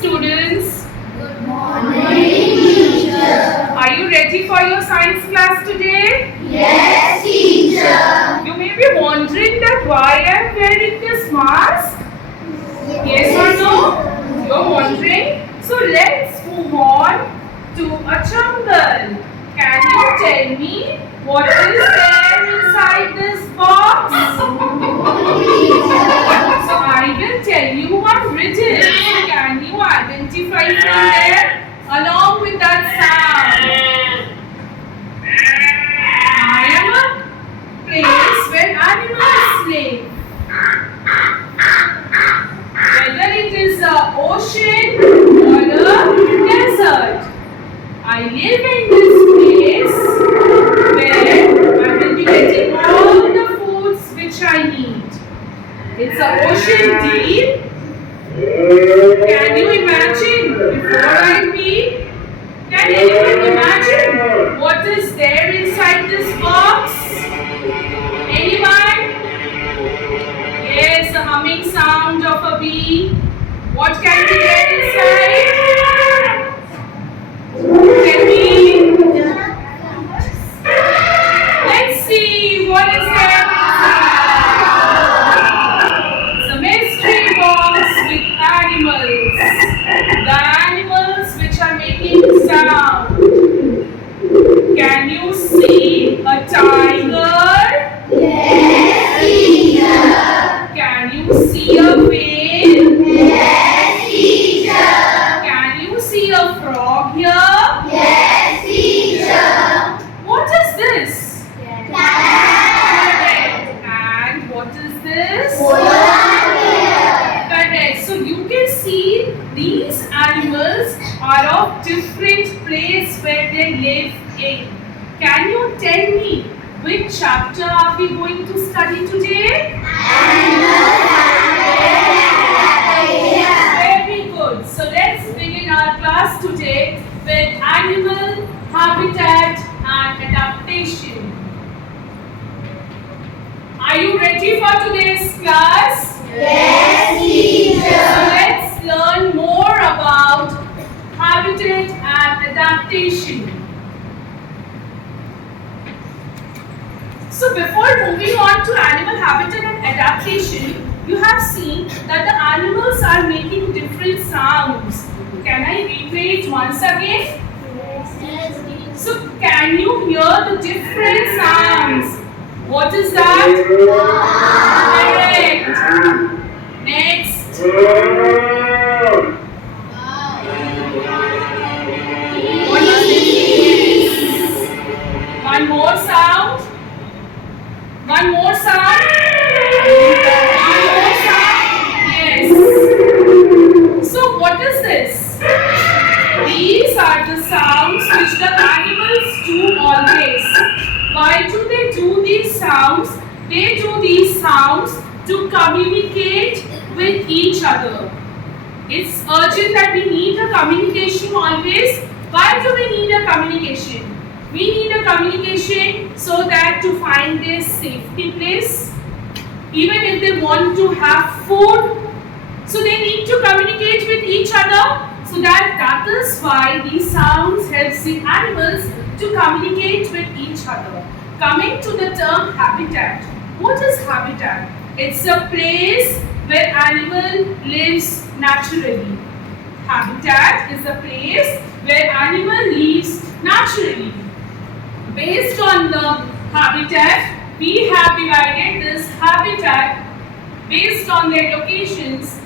students. Good morning, teacher. Are you ready for your science class today? Yes, teacher. You may be wondering that why I am wearing this mask. Yes or no? You're wondering? So let's move on to a jungle. Can you tell me what is there inside this box? So I will tell you one riddle. Can you identify from there along with that sound? I am a place where animals live. Whether it is an ocean or a desert, I live in this place where I will be getting all the foods which I need. It's an ocean deep. Can you imagine before I eat? Can anyone imagine what is there inside this box? Anyone? Yes, the humming sound of a bee. What can be there inside? Tell me. Let's see what is there inside. It's a mystery box with animals. The animals which are making sound. Can you see a tiger? Yes, teacher. Can you see a whale? Yes, teacher. Can you see a frog here? Yes, teacher. What is this? Cat. And what is this? Polar bear. Correct. So you can see these animals are of different place where they live in. Can you tell me which chapter are we going to study today? Very good. So let's begin our class today with animal habitat and adaptation. Are you ready for today's class? Yes, So teacher. let's learn more about habitat and adaptation. So before moving on to animal habitat and adaptation, you have seen that the animals are making different sounds. Can I replay it once again? Yes, So can you hear the different sounds? What is that? Correct. Next. What is this? One more sound. One more sound. One more sound. Yes. So what is this? These are the sounds which the animals do always. Why do they do these sounds? They do these sounds to communicate with each other. It's urgent that we need a communication always. Why do we need a communication? We need a communication so that to find their safety place. Even if they want to have food, so they need to communicate with each other. So that is why these sounds helps the animals to communicate with each other. Coming to the term habitat. What is habitat? It's a place where animal lives naturally. Habitat is a place where animal lives naturally. Based on the habitat, we have divided this habitat based on their locations.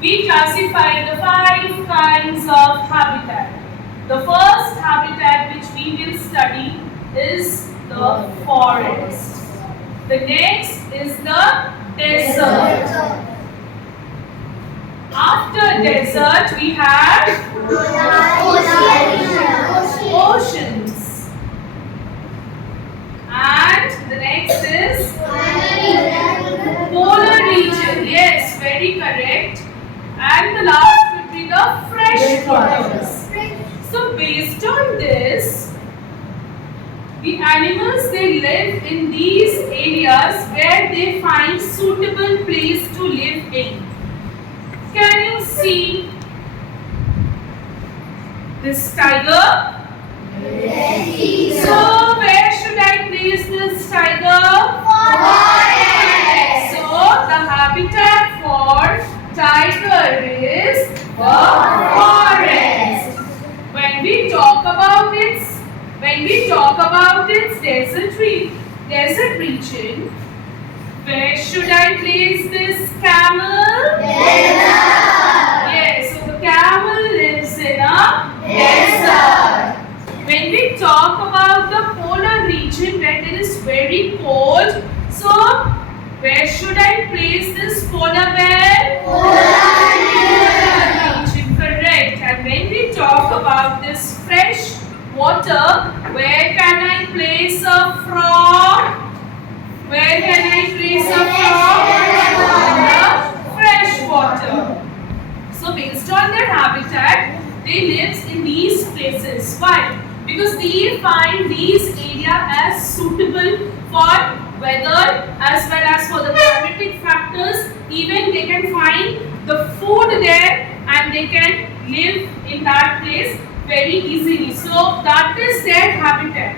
We classify the 5 kinds of habitat. The first habitat which we will study is the forest. The next is the desert. After desert, we have oceans. And the next is polar region. Yes, very correct. And the last would be the fresh waters. So based on this, the animals, they live in these areas where they find suitable place to live in. Can you see This tiger. So where should I place this tiger? Forest. So the habitat for tiger is the forest. When we talk about its desert region, where should I place this camel? Desert. Yes, so the camel lives in a desert. When we talk about the polar region where it is very cold, so where should I place this polar bear? Polar Region, correct. And when we talk about this fresh water, where can I place a frog? Where can I place a frog? On the fresh water. So based on their habitat, they live in these places. Why? Because they find these areas as suitable for weather as well as for the climatic factors. Even they can find the food there and they can live in that place very easily. So that is their habitat.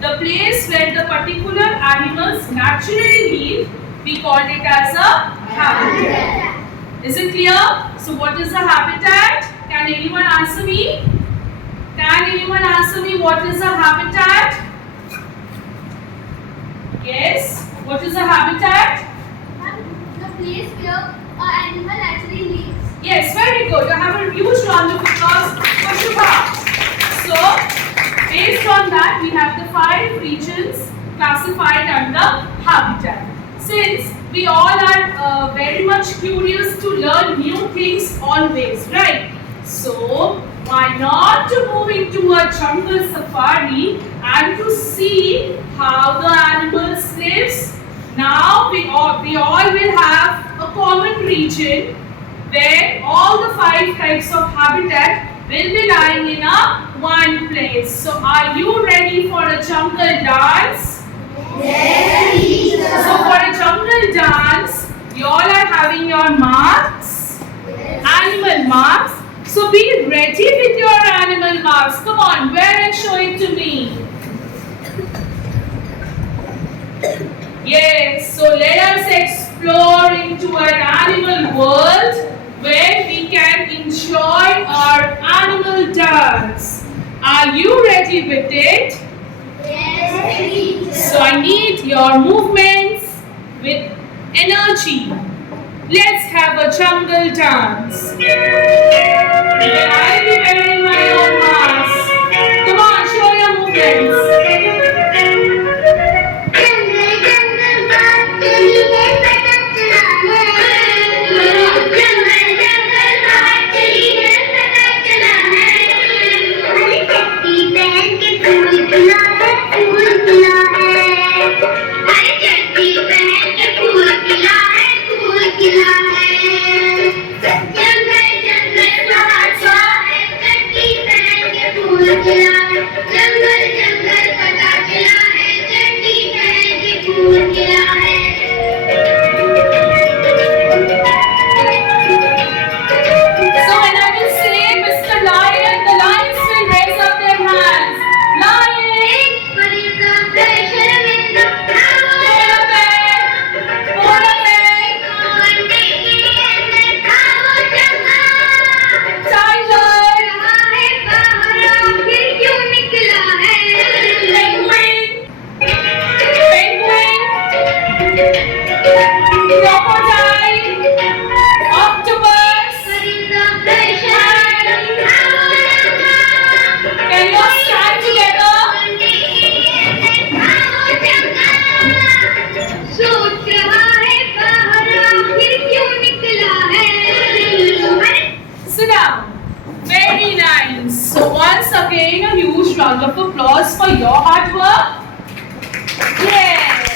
The place where the particular animals naturally live, we call it as a habitat. Is it clear? So what is a habitat? Can anyone answer me? Can anyone answer me what is a habitat? Yes. What is a habitat? The place where an animal actually lives. Yes, very good. You have a huge round of applause for Shubha. So, based on that, we have the 5 regions classified under habitat. Since we all are very much curious to learn new things always, right? So, why not to move into a jungle safari and to see how the animals lives? Now we all will have a common region where all the 5 types of habitat will be lying in a one place. So are you ready for a jungle dance? Yes, teacher. So for a jungle dance, you all are having your marks, animal marks. So be ready with your animal marks. Come on, wear and show it to me. Yes, so let us explore into an animal world where we can enjoy our animal dance. Are you ready with it? Yes, teacher. So I need your movements with energy. Let's have a jungle dance. Then I'll be wearing my own mask. Come on, show your movements. Again, a huge round of applause for your hard work. Yes.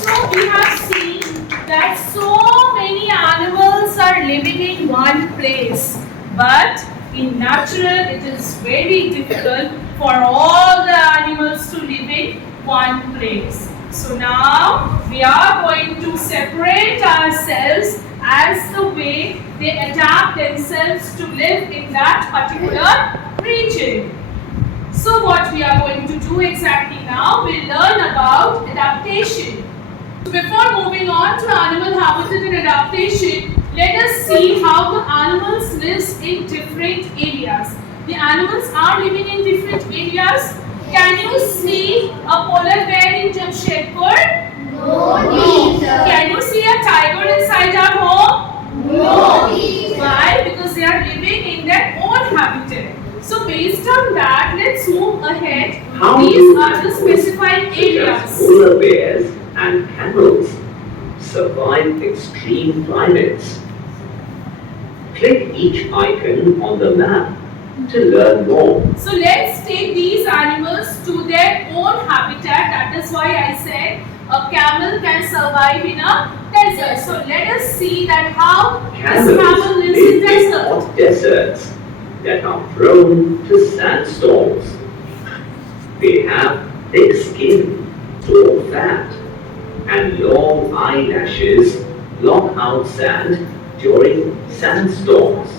So we have seen that so many animals are living in one place, but in natural it is very difficult for all the animals to live in one place. So now we are going to separate ourselves as the way they adapt themselves to live in that particular region. So what we are going to do exactly now, we'll learn about adaptation. Before moving on to animal habitat and adaptation, let us see how the animals live in different areas. The animals are living in different areas. Can you see a polar bear in Jamshedpur? No. Can you see a tiger inside our home? No. Why? Because they are living in their own habitat. So based on that, let's move ahead. These are the specified areas. Polar bears and camels survive extreme climates. Click each icon on the map to learn more. So let's take these animals to their own habitat. That is why I said a camel can survive in a desert. So let us see that how Camels this camel lives in live in desert. hot deserts that are prone to sandstorms. They have thick skin, low fat, and long eyelashes block out sand during sandstorms.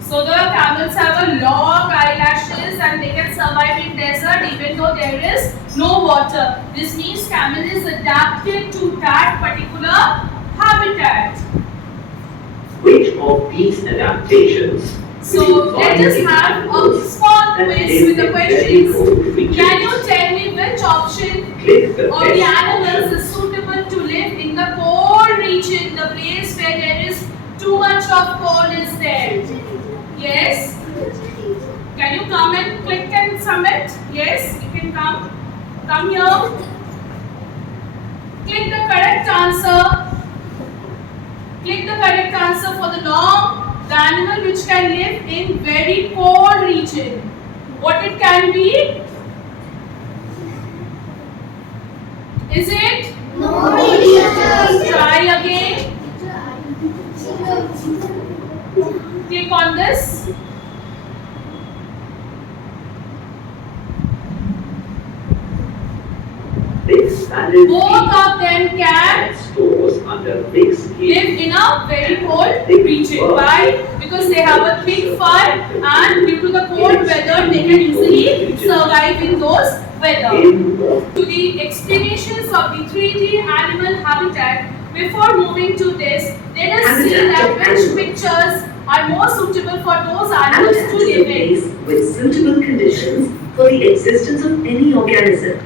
So the camels have a long eyelashes and they can survive in desert even though there is no water. This means camel is adapted to that particular habitat. Which of these adaptations So let us have a small quiz with the questions. Can you tell me which option Click the of the best animals option. is suitable to live in the cold region, the place where there is too much of cold is there? Yes? Can you come and click and submit? Yes, you can come. Come here. Click the correct answer. Click the correct answer for the long, the animal which can live in very cold region. What it can be? Is it? No. Try again. Click on this. Big salad Both of them can and stores under big skin. live in a very cold region. Why? Because they have a thick fur and due to the cold weather they can easily survive in those weather. To the explanations of the 3D animal habitat, before moving to this, let us see that which pictures are more suitable for those animals Habitat to is a live in. place with suitable conditions for the existence of any organism.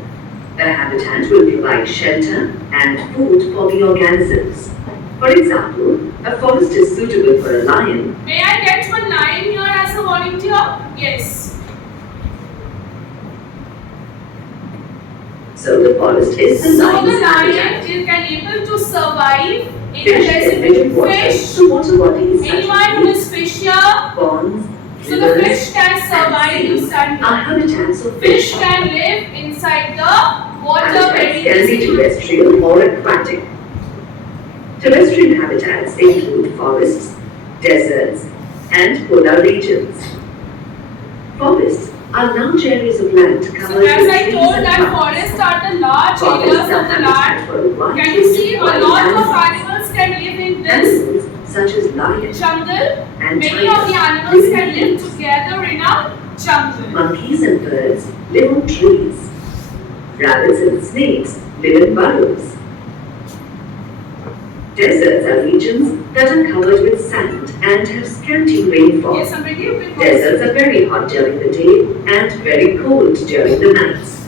The habitat will provide shelter and food for the organisms. For example, a forest is suitable for a lion. May I get one lion here as a volunteer? Yes. So the forest is the So the lion's lion habitat. can able to survive in a Fish desert is rich in with water, fish. so water bodies such Anyone who as is fish here, ponds, so the rivers, fish can survive and seas inside are here. habitats of Fish fish. can live inside the water very Habitats can be easily. terrestrial or aquatic. Terrestrial habitats include forests, deserts, and polar regions. Forests are large areas of land So covered as with I trees told and that plants. forests are the large Forests areas are of the habitat land. for a wide Can you see a range of lot of animals. animals can live in this Animals such as lions jungle? and Many of the tigers animals live can in live caves. together in a jungle. Monkeys and birds live on trees. Rabbits and snakes live in burrows. Deserts are regions that are covered with sand and have scanty rainfall. Yes, Amriti, you can go. Deserts are very hot during the day and very cold during the nights.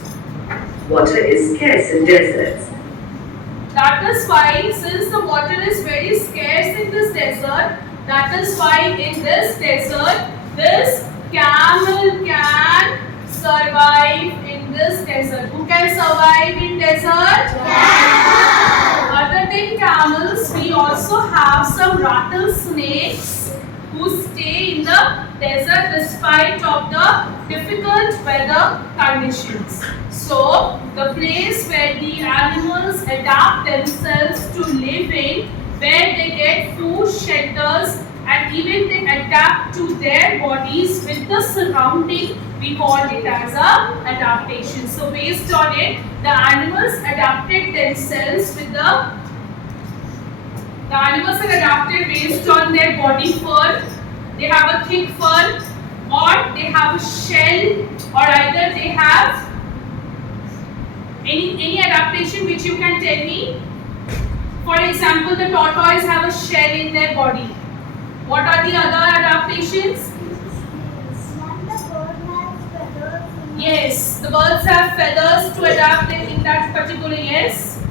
Water is scarce in deserts. That is why, since the water is very scarce in this desert, that is why in this desert, this camel can survive in this desert. Who can survive in desert? Other than camels, we also have some rattlesnakes who stay in the desert despite of the difficult weather conditions. So, the place where the animals adapt themselves to live in, where they get food, shelters, and even they adapt to their bodies with the surrounding, we call it as a adaptation. So based on it, the animals adapted themselves with the The animals are adapted based on their body fur. They have a thick fur, or they have a shell, or either they have any adaptation which you can tell me. For example, the tortoise have a shell in their body. What are the other adaptations? Yes, the birds have feathers to adapt in that particular, yes.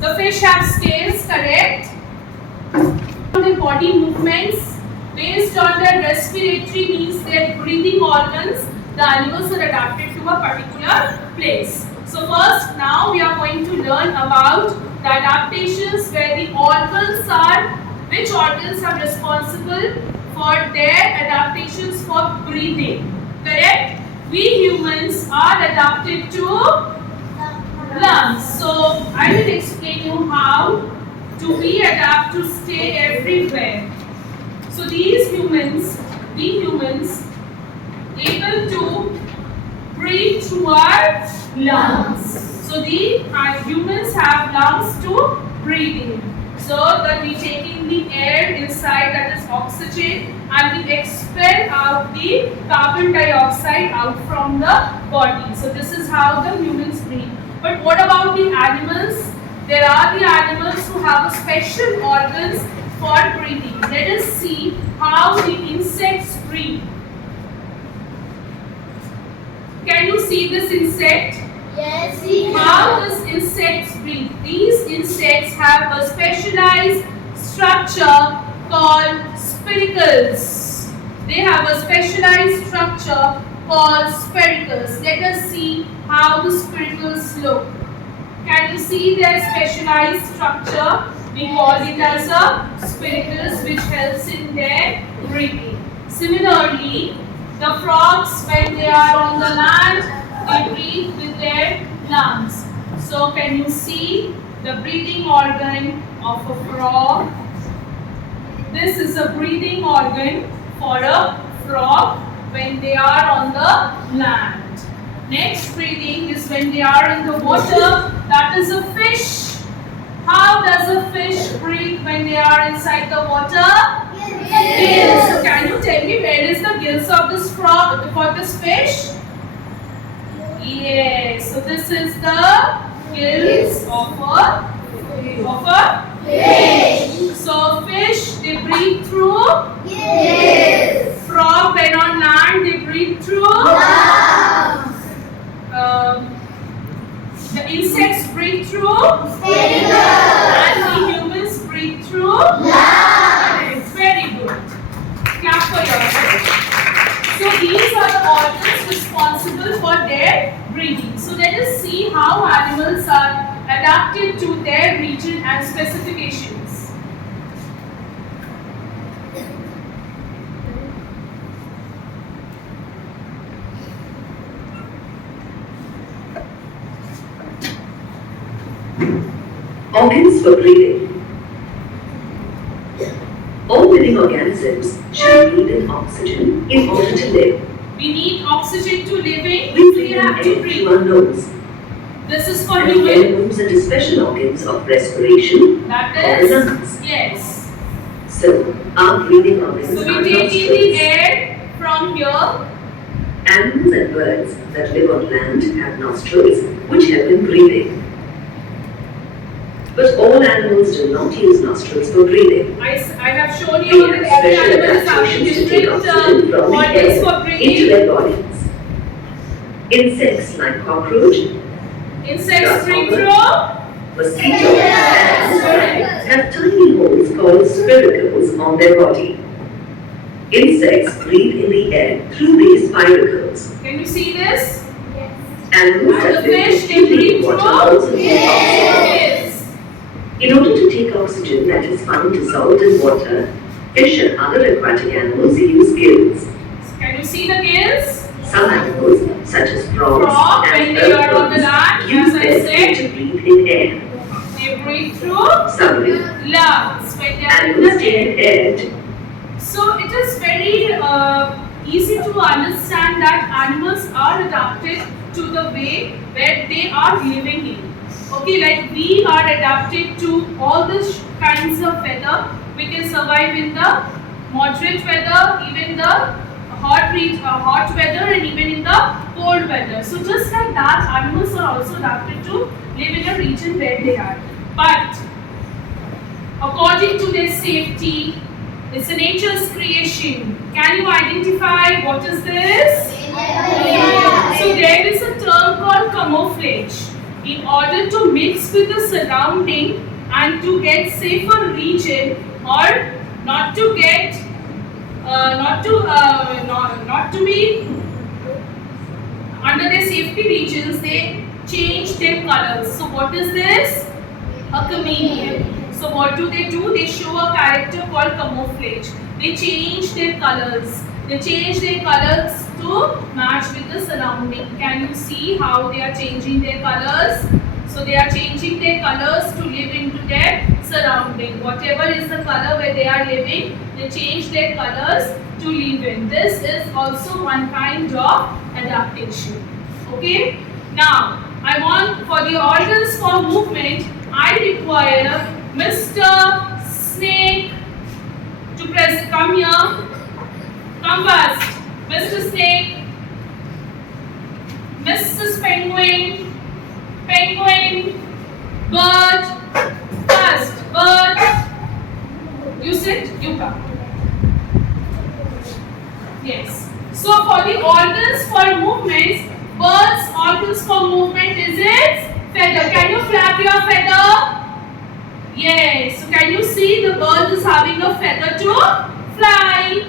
The fish have scales, correct. The body movements based on their respiratory means their breathing organs, the animals are adapted to a particular place. So first, now we are going to learn about the adaptations where the organs are, which organs are responsible for their adaptations for breathing. Correct? We humans are adapted to lungs. So I will explain you how do we adapt to stay everywhere. So we humans able to breathe through our lungs. So the humans have lungs to breathe in. So that we take in the air inside, that is oxygen, and we expel out the carbon dioxide out from the body. So this is how the humans breathe. But what about the animals? There are the animals who have a special organs for breathing. Let us see how the insects breathe. Can you see this insect? Yes, we How does insects breathe? These insects have a specialized structure called spiracles. They have a specialized structure called spiracles. Let us see how the spiracles look. Can you see their specialized structure? We call it as a spiracles, which helps in their breathing. Similarly, the frogs, when they are on the land, they breathe with their lungs. So can you see the breathing organ of a frog? This is a breathing organ for a frog when they are on the land. Next breathing is when they are in the water, that is a fish. How does a fish breathe when they are inside the water? Gills. So can you tell me where is the gills of this frog, for this fish? Yes, so this is the gills of a fish. So fish, they breathe through Yes. frog. When on land, they breathe through the insects breathe through and the humans breathe through lungs. Very good. Clap for yourself. So these are the organs responsible for their breathing. So let us see how animals are adapted to their region and specifications. Organs for breathing. All living organisms should breathe in oxygen in order to live. We need oxygen to live in. We We breathe in have air to through breathe. our nose. This is for And human. air moves into special organs of respiration That or the is, lungs. yes. So, our breathing organs So are we take in the nostrils. air from here. Animals and birds that live on land have nostrils, which help in breathing. But all animals do not use nostrils for breathing. I have shown They you have that every special animal is having adaptations to take different oxygen from the organs for air into breathing. their bodies. Insects like cockroach, Insects breathe through. mosquitoes, and ants have tiny holes called spiracles on their body. Insects breathe in the air through these spiracles. Can you see this? Animals And that the live fish, they completely breathe in through. water also take oxygen. Yes. In order to take oxygen that is found dissolved in water, fish and other aquatic animals use gills. Can you see the gills? Some animals, such as frogs Frog, when and they are on the earthworms, land, use as I their said. skin to breathe in air. They breathe through Submarine lungs when they are in animals the stay air. in air. So it is very easy to understand that animals are adapted to the way where they are living in. Okay, like we are adapted to all the kinds of weather. We can survive in the moderate weather, even the hot weather, and even in the cold weather. So just like that, animals are also adapted to live in a region where they are. But according to their safety, it's a nature's creation. Can you identify what is this? So there is a term called camouflage. In order to mix with the surrounding and to get safer region, or not to get not to be under their safety regions, they change their colors. So what is this? A chameleon. So what do? They show a character called camouflage. They change their colors. They change their colors to match with the surrounding. Can you see how they are changing their colors? So they are changing their colors to live into their surrounding. Whatever is the color where they are living, they change their colors to live in. This is also one kind of adaptation. Okay? Now, I want for the organs for movement, I require Mr. Snake to come here. Come first. Mr. Snake, Mrs. Penguin, bird, first, bird. You sit, you come. Yes. So for the organs for movements, bird's organs for movement is its feather. Can you flap your feather? Yes. So can you see the bird is having a feather to fly?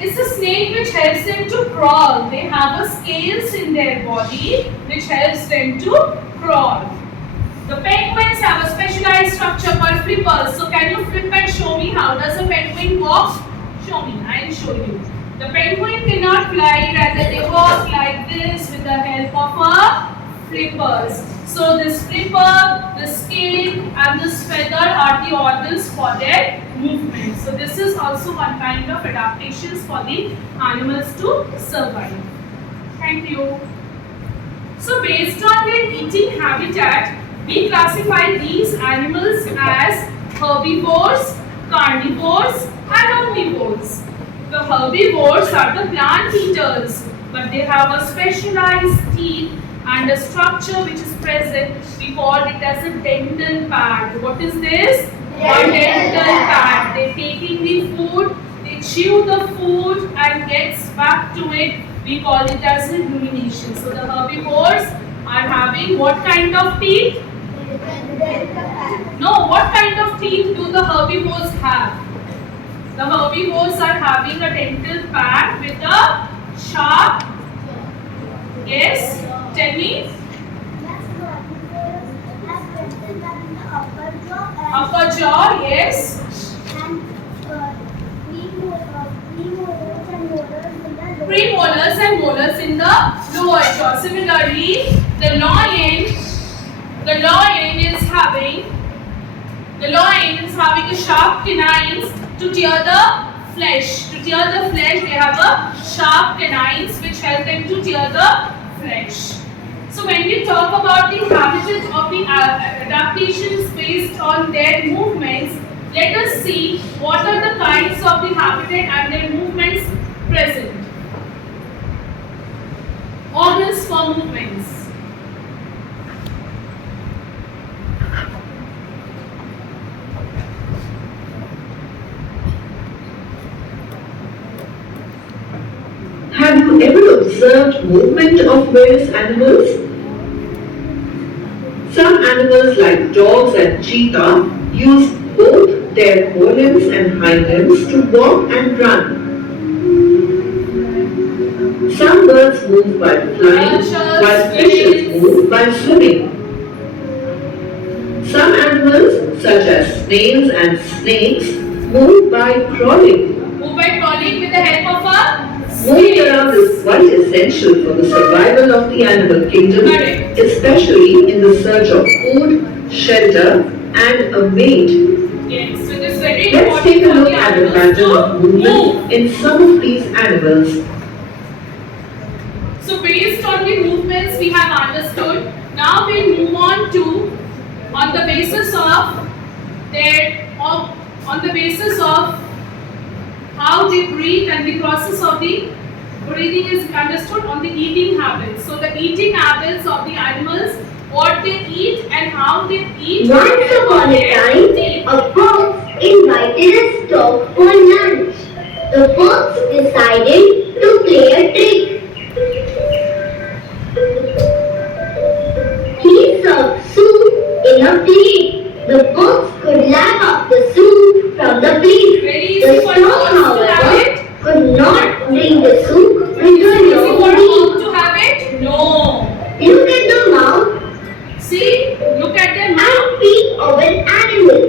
It's a snake which helps them to crawl. They have a scales in their body which helps them to crawl. The penguins have a specialized structure called flippers. So can you flip and show me how does a penguin walk? Show me, I'll show you. The penguin cannot fly, rather they walk like this with the help of a flippers. So this flipper, the scale and this feather are the organs for their movement. So this is also one kind of adaptations for the animals to survive. Thank you. So based on their eating habitat, we classify these animals as herbivores, carnivores and omnivores. The herbivores are the plant eaters, but they have a specialized teeth and a structure which is present. We call it as a dental pad. What is this? A dental pad. They take in the food, they chew the food and gets back to it. We call it as a rumination. So the herbivores are having what kind of teeth? No, what kind of teeth do the herbivores have? The herbivores are having a dental pad with a sharp, yes, tell me. Upper jaw, yes. Premolars and molars in the lower jaw. Similarly, the lion is having a sharp canines to tear the flesh. To tear the flesh, they have a sharp canines which help them to tear the flesh. So when we talk about the habitat of the adaptations based on their movements, let us see what are the kinds of the habitat and their movements present. Organs for movements. Have you ever observed movement of various animals? Some animals like dogs and cheetah use both their forelimbs and hind limbs to walk and run. Some birds move by flying, while fishes move by swimming. Some animals, such as snails and snakes, move by crawling. Move by crawling with the help of a Moving around is quite essential for the survival of the animal kingdom, especially in the search of food, shelter, and a mate. Yes, so it is very Let's take a look at the pattern of movement in some of these animals. So based on the movements we have understood, Now we move on to on the basis of how they breathe and the process of the breathing is understood on the eating habits. So the eating habits of the animals, what they eat and how they eat. Once upon a time, a fox invited a stork for lunch. The fox decided to play a trick. He served soup in a plate. The fox could lap up the soup from the plate. Very easy The for stork, fox to have however, it. could not bring the soup into a Easy long for a beak. fox to have it? No. Look at the mouth See, look at the mouth. and feet of an animal.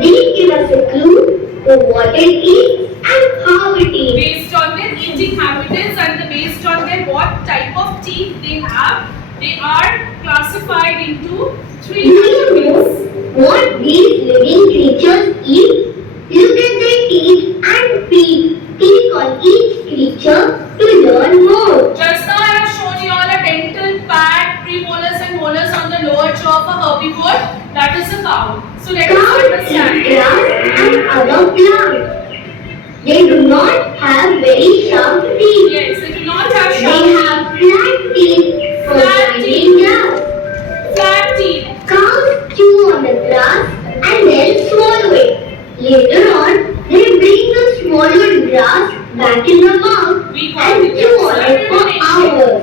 These give us a clue to what it eats and how it eats. Based on their eating habits and based on their what type of teeth they have, they are classified into three Do you know categories. what these living creatures eat? Look at their teeth and feet. Click on each creature to learn more. Just now I have shown you all a dental pad, premolars and molars on the lower jaw of a herbivore. That is a cow. So let us Cows eat understand. grass and other plants. They do not have very sharp teeth. Yes, they do not have They sharp have flat teeth for Flat grinding grass. flat teeth. Cows chew on the grass and then swallow it. Later on, they bring the swallowed grass back in the mouth We call and it chew on it for rumination. hours.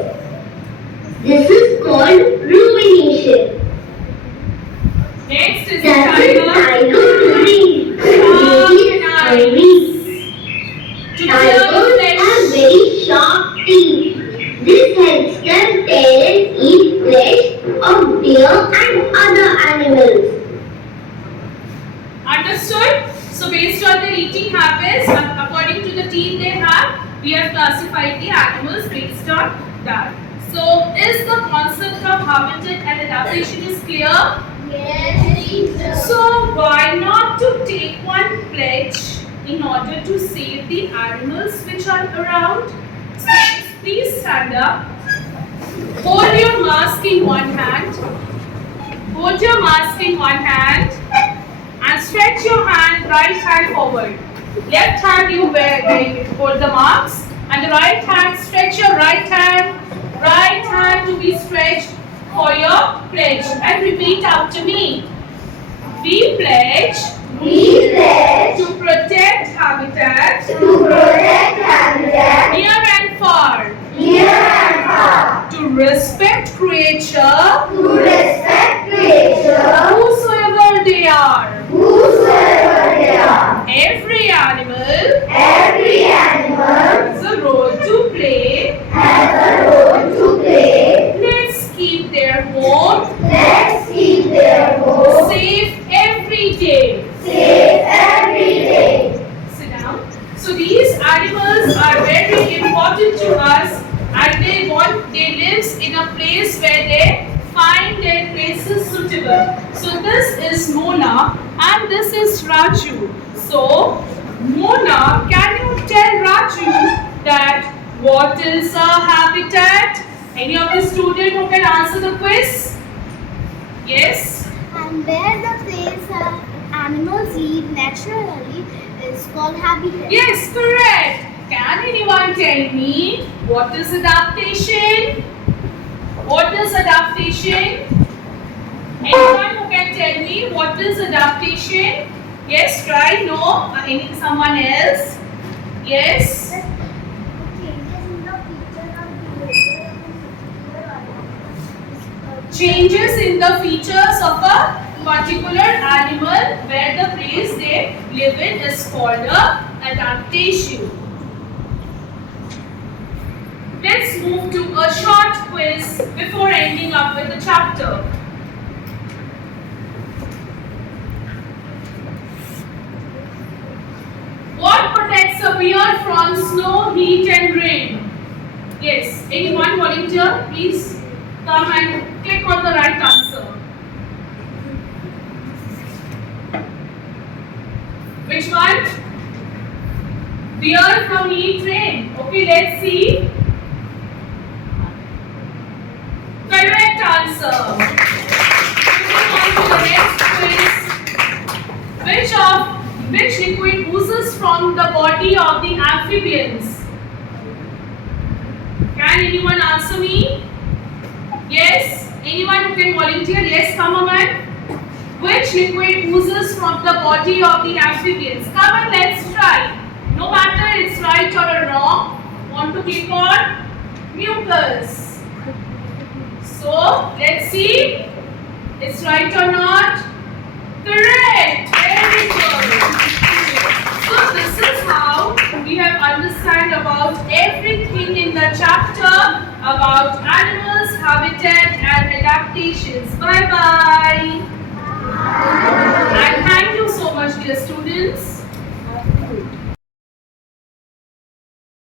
This is called rumination. Next is That's a tiger. tiger roaring. It is Irish. To Tigers tear have flesh. very sharp teeth. This helps them tear and eat flesh of deer and other animals. Understood? So based on their eating habits, according to the teeth they have, we have classified the animals based on that. So is the concept of habitat and adaptation is clear? Yes, teacher. So why not to take one pledge in order to save the animals which are around? So please stand up. Hold your mask in one hand. Hold your mask in one hand. And stretch your hand, right hand forward. Left hand you hold the marks, and the right hand, stretch your right hand to be stretched for your pledge. And repeat after me. We pledge to protect habitat near and far, to respect creature whosoever they are. Every animal has a role to play. Let's keep their home safe every day. Sit down. So these animals are very important to us, and they live in a place where they find their places suitable. So this is Mona and this is Raju. So Mona, can you tell Raju that what is a habitat? Any of the student who can answer the quiz? Yes? And where the place animals live naturally is called habitat. Yes, correct. Can anyone tell me what is adaptation? What is adaptation? Anyone who can tell me what is adaptation? Yes, try. No. Someone else? Yes. Changes in the features of a particular animal where the place they live in is called a adaptation. Let's move to a short quiz before ending up with the chapter. What protects a bear from snow, heat and rain? Yes, anyone volunteer? Please come and click on the right answer. Which one? Bear from heat, rain. Okay, let's see. Correct answer. answer. Moving on to the next quiz. Which liquid oozes from the body of the amphibians? Can anyone answer me? Yes? Anyone who can volunteer? Yes, come on. Which liquid oozes from the body of the amphibians? Come on, let's try. No matter it's right or wrong. Want to click on mucus. So, let's see. It's right or not? Correct. Very good. So, this is how we have understand about everything in the chapter about animals, habitat and adaptations. Bye-bye. And thank you so much, dear students.